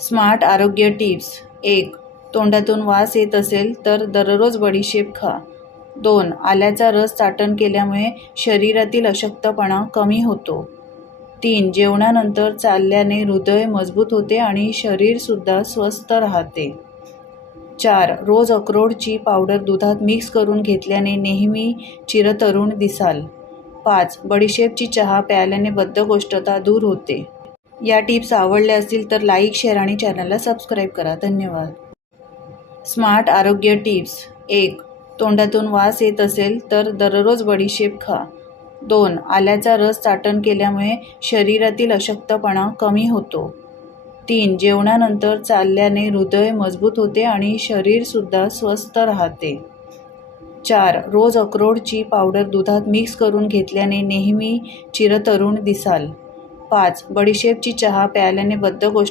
Smart आरोग्य tips. 1. तोंडातून वास येत असेल तर दररोज बडीशेप खा. 2. आल्याचा रस चाटण केल्यामुळे शरीरातील अशक्तपणा कमी होतो. 3. जेवणानंतर चालल्याने हृदय मजबूत होते आणि शरीरसुद्धा स्वस्थ राहते. 4. रोज अक्रोडची पावडर दुधात मिक्स करून घेतल्याने नेहमी चिरतरुण दिसाल. 5. बडीशेपची चहा प्यायल्याने बद्धकोष्ठता दूर होते. या टिप्स आवडल्या असतील तर लाईक, शेअर आणि चॅनलला सबस्क्राईब करा. धन्यवाद. स्मार्ट आरोग्य टिप्स. 1. तोंडातून वास येत असेल तर दररोज बडीशेप खा. 2. आल्याचा रस चाटण केल्यामुळे शरीरातील अशक्तपणा कमी होतो. 3. जेवणानंतर चालल्याने हृदय मजबूत होते आणि शरीरसुद्धा स्वस्थ राहते. 4. रोज अक्रोडची पावडर दुधात मिक्स करून घेतल्याने नेहमी चिरतरुण दिसाल. 5. बडीशेपची चहा प्यायल्याने बद्धकोष्ठता